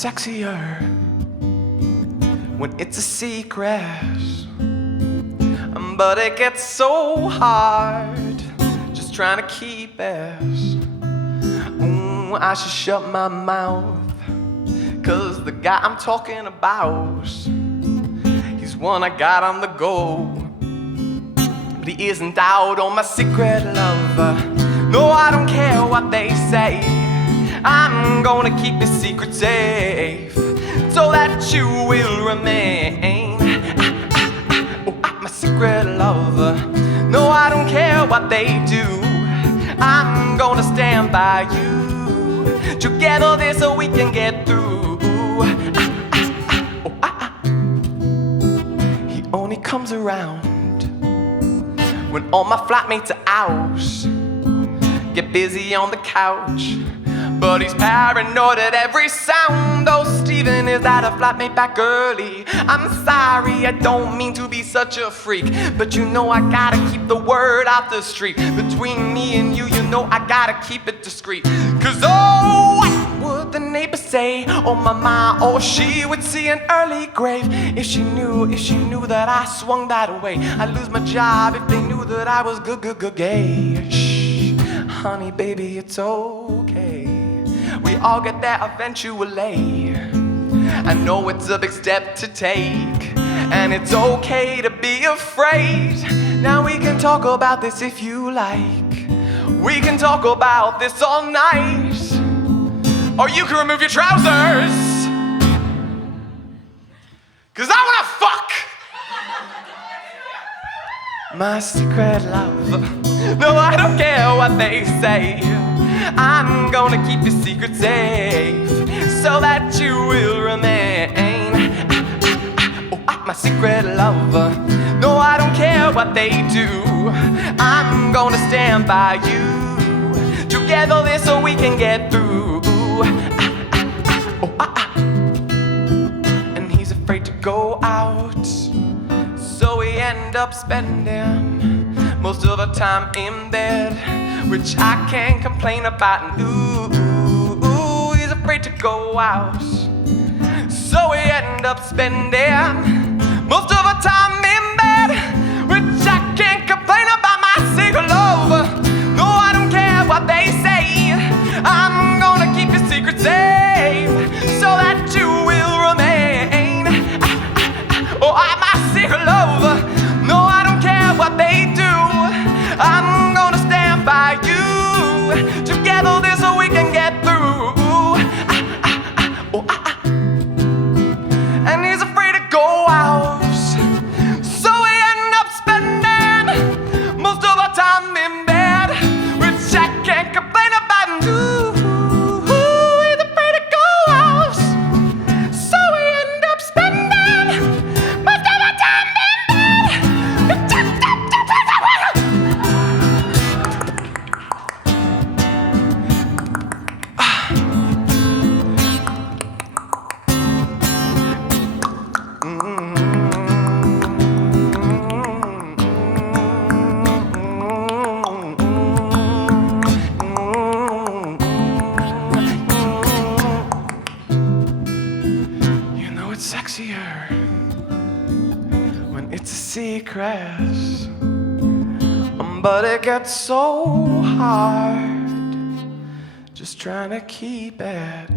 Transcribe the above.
sexier when it's a secret, but it gets so hard just trying to keep it. Ooh, I should shut my mouth, 'cause the guy I'm talking about, he's one I got on the go. But he isn't out on my secret love. No, I don't care what they say, I'm gonna keep his secret safe, so that you will remain my secret lover. No, I don't care what they do, I'm gonna stand by you. Together this so we can get through. He only comes around when all my flatmates are out. Get busy on the couch, but he's paranoid at every sound. Oh, Steven, is that a flatmate back early? I'm sorry, I don't mean to be such a freak, but you know I gotta keep the word out the street. Between me and you, you know I gotta keep it discreet. 'Cause oh, what would the neighbors say? Oh my, oh she would see an early grave. If she knew that I swung that way. I'd lose my job if they knew that I was good gay. Shh, honey, baby, it's okay. We all get there eventually. I know it's a big step to take, and it's okay to be afraid. Now we can talk about this if you like. We can talk about this all night. Or you can remove your trousers, 'cause I wanna fuck my secret love. No, I don't care what they say, I'm gonna keep your secret safe, so that you will remain my secret lover. No, I don't care what they do, I'm gonna stand by you. Together this so we can get through. And he's afraid to go out, so we end up spending most of our time in bed, which I can't complain about. And ooh, he's afraid to go out, so we end up spending most of our time in bed, which I can't complain about. My secret love. No, I don't care what they say, I'm gonna keep your secret safe, so that you will remain my secret love. No, I don't care what they do, I'm gonna stand by you. Together this so we can get through. And he's afraid to go out, so we end up spending most of our time in bed, which I can't complain about. He's afraid to go out, so we end up spending most of our time in bed. You know it's sexier when it's a secret, but it gets so hard just trying to keep it.